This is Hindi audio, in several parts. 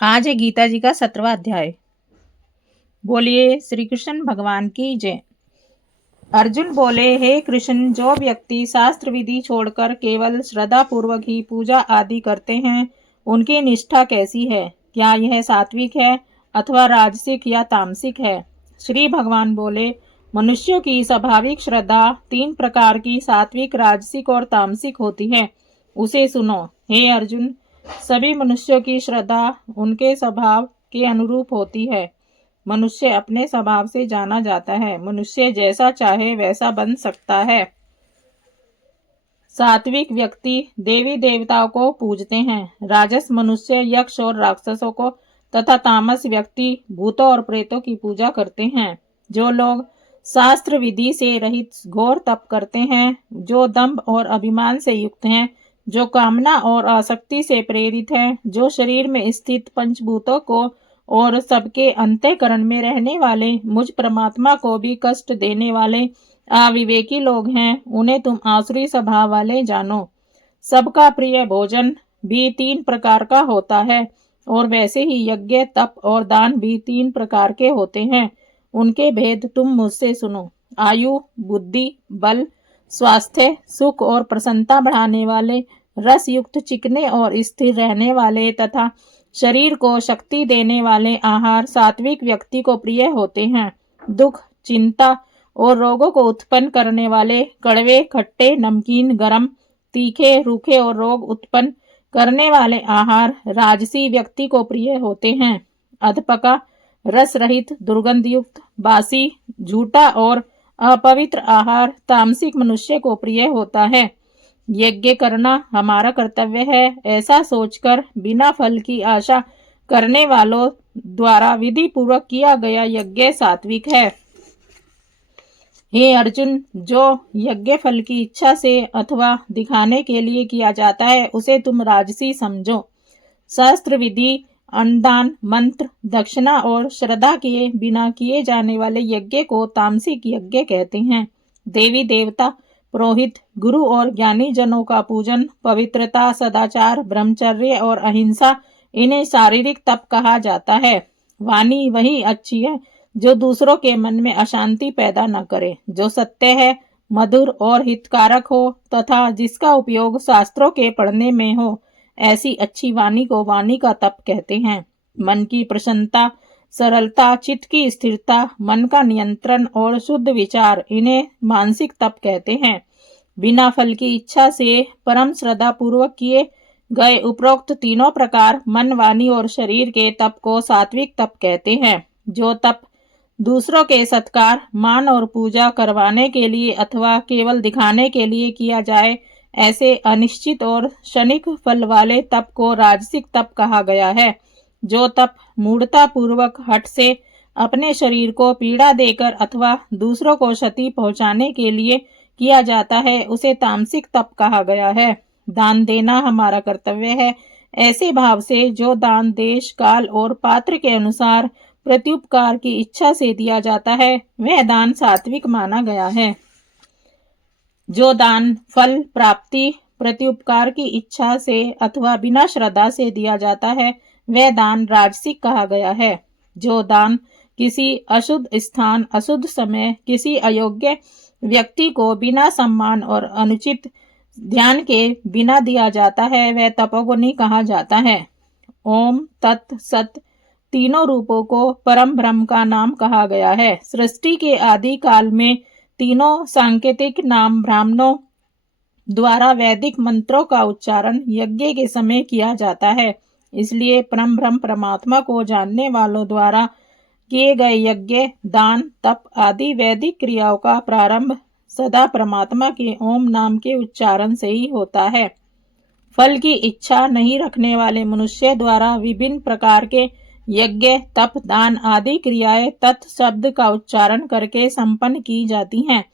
आज है गीता जी का 17वां अध्याय। बोलिए श्री कृष्ण भगवान की जय। अर्जुन बोले, हे कृष्ण, जो व्यक्ति शास्त्र विधि छोड़कर केवल श्रद्धा पूर्वक ही पूजा आदि करते हैं, उनकी निष्ठा कैसी है? क्या यह सात्विक है अथवा राजसिक या तामसिक है? श्री भगवान बोले, मनुष्यों की स्वाभाविक श्रद्धा 3 प्रकार की सात्विक, राजसिक और तामसिक होती है। उसे सुनो। हे अर्जुन, सभी मनुष्यों की श्रद्धा उनके स्वभाव के अनुरूप होती है। मनुष्य अपने स्वभाव से जाना जाता है। मनुष्य जैसा चाहे वैसा बन सकता है। सात्विक व्यक्ति देवी देवताओं को पूजते हैं। राजस मनुष्य यक्ष और राक्षसों को तथा तामस व्यक्ति भूतों और प्रेतों की पूजा करते हैं। जो लोग शास्त्र विधि से रहित घोर तप करते हैं, जो दंभ और अभिमान से युक्त हैं, जो कामना और आसक्ति से प्रेरित हैं, जो शरीर में स्थित पंचभूतों को और सबके अंतःकरण में रहने वाले मुझ परमात्मा को भी कष्ट देने वाले अविवेकी लोग हैं, उन्हें तुम आसुरी स्वभाव वाले जानो। सबका प्रिय भोजन भी 3 प्रकार का होता है, और वैसे ही यज्ञ, तप और दान भी 3 प्रकार के होते हैं। उनके भेद तुम मुझसे सुनो। आयु, बुद्धि, बल, स्वास्थ्य, सुख और प्रसन्नता बढ़ाने वाले, रस युक्त, चिकने और स्थिर रहने वाले तथा शरीर को शक्ति देने वाले आहार सात्विक व्यक्ति को प्रिय होते हैं। दुख, चिंता और रोगों को उत्पन्न करने वाले कड़वे, खट्टे, नमकीन, गरम, तीखे, रूखे और रोग उत्पन्न करने वाले आहार राजसी व्यक्ति को प्रिय होते हैं। अधपका, रस रहित, दुर्गंध युक्त, बासी, झूठा और अपवित्र आहार तामसिक मनुष्य को प्रिय होता है। यज्ञ करना हमारा कर्तव्य है, ऐसा सोचकर बिना फल की आशा करने वालों द्वारा विधि पूर्वक किया गया यज्ञ सात्विक है। हे अर्जुन, जो यज्ञ फल की इच्छा से अथवा दिखाने के लिए किया जाता है, उसे तुम राजसी समझो। शास्त्र विधि, अन्नदान, मंत्र, दक्षिणा और श्रद्धा के बिना किए जाने वाले यज्ञ को तामसिक यज्ञ कहते हैं। देवी देवता, पुरोहित, गुरु और ज्ञानी जनों का पूजन, पवित्रता, सदाचार, ब्रह्मचर्य और अहिंसा, इन्हें शारीरिक तप कहा जाता है। वाणी वही अच्छी है जो दूसरों के मन में अशांति पैदा न करे, जो सत्य है, मधुर और हितकारक हो तथा जिसका उपयोग शास्त्रों के पढ़ने में हो, ऐसी अच्छी वाणी को वाणी का तप कहते हैं। मन की प्रसन्नता, सरलता, चित्त की स्थिरता, मन का नियंत्रण और शुद्ध विचार, इन्हें मानसिक तप कहते हैं। बिना फल की इच्छा से परम श्रद्धा पूर्वक किए गए उपरोक्त 3 प्रकार मन, वाणी और शरीर के तप को सात्विक तप कहते हैं। जो तप दूसरों के सत्कार, मान और पूजा करवाने के लिए अथवा केवल दिखाने के लिए किया जाए, ऐसे अनिश्चित और क्षणिक फल वाले तप को राजसिक तप कहा गया है। जो तप मूढ़ता पूर्वक हठ से अपने शरीर को पीड़ा देकर अथवा दूसरों को क्षति पहुंचाने के लिए किया जाता है, उसे तामसिक तप कहा गया है। दान देना हमारा कर्तव्य है, ऐसे भाव से जो दान देश, काल और पात्र के अनुसार प्रत्युपकार की इच्छा से दिया जाता है, वह दान सात्विक माना गया है। जो दान फल प्राप्ति प्रत्युपकार की इच्छा से अथवा बिना श्रद्धा से दिया जाता है, वह दान राजसिक कहा गया है। जो दान किसी अशुद्ध स्थान, अशुद्ध समय, किसी अयोग्य व्यक्ति को बिना सम्मान और अनुचित ध्यान के बिना दिया जाता है, वह तपोगुणी कहा जाता है। ओम तत् सत तीनों रूपों को परम ब्रह्म का नाम कहा गया है। सृष्टि के आदि काल में तीनों सांकेतिक नाम ब्राह्मणों द्वारा वैदिक मंत्रों का उच्चारण यज्ञ के समय किया जाता है। इसलिए परम ब्रह्म परमात्मा को जानने वालों द्वारा किए गए यज्ञ, दान, तप आदि वैदिक क्रियाओं का प्रारंभ सदा परमात्मा के ओम नाम के उच्चारण से ही होता है। फल की इच्छा नहीं रखने वाले मनुष्य द्वारा विभिन्न प्रकार के यज्ञ, तप, दान आदि क्रियाएं तत् शब्द का उच्चारण करके संपन्न की जाती हैं।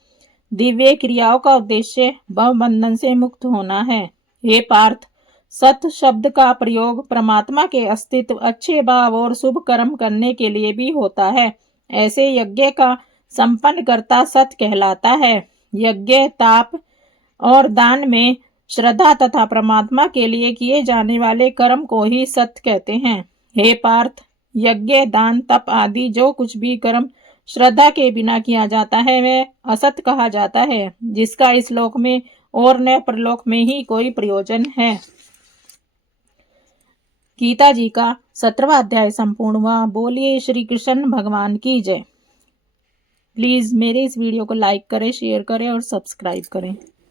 दिव्य क्रियाओं का उद्देश्य भवबंधन से मुक्त होना है। हे पार्थ, सत शब्द का प्रयोग परमात्मा के अस्तित्व, अच्छे भाव और शुभ कर्म करने के लिए भी होता है। ऐसे यज्ञ का संपन्न करता सत कहलाता है। यज्ञ, ताप और दान में श्रद्धा तथा परमात्मा के लिए किए जाने वाले कर्म को ही सत कहते हैं। हे पार्थ, यज्ञ, दान, तप आदि जो कुछ भी कर्म श्रद्धा के बिना किया जाता है वह असत कहा जाता है, जिसका इस लोक में और न परलोक में ही कोई प्रयोजन है। गीता जी का 17वां अध्याय संपूर्ण हुआ। बोलिए श्री कृष्ण भगवान की जय। प्लीज मेरे इस वीडियो को लाइक करें, शेयर करें और सब्सक्राइब करें।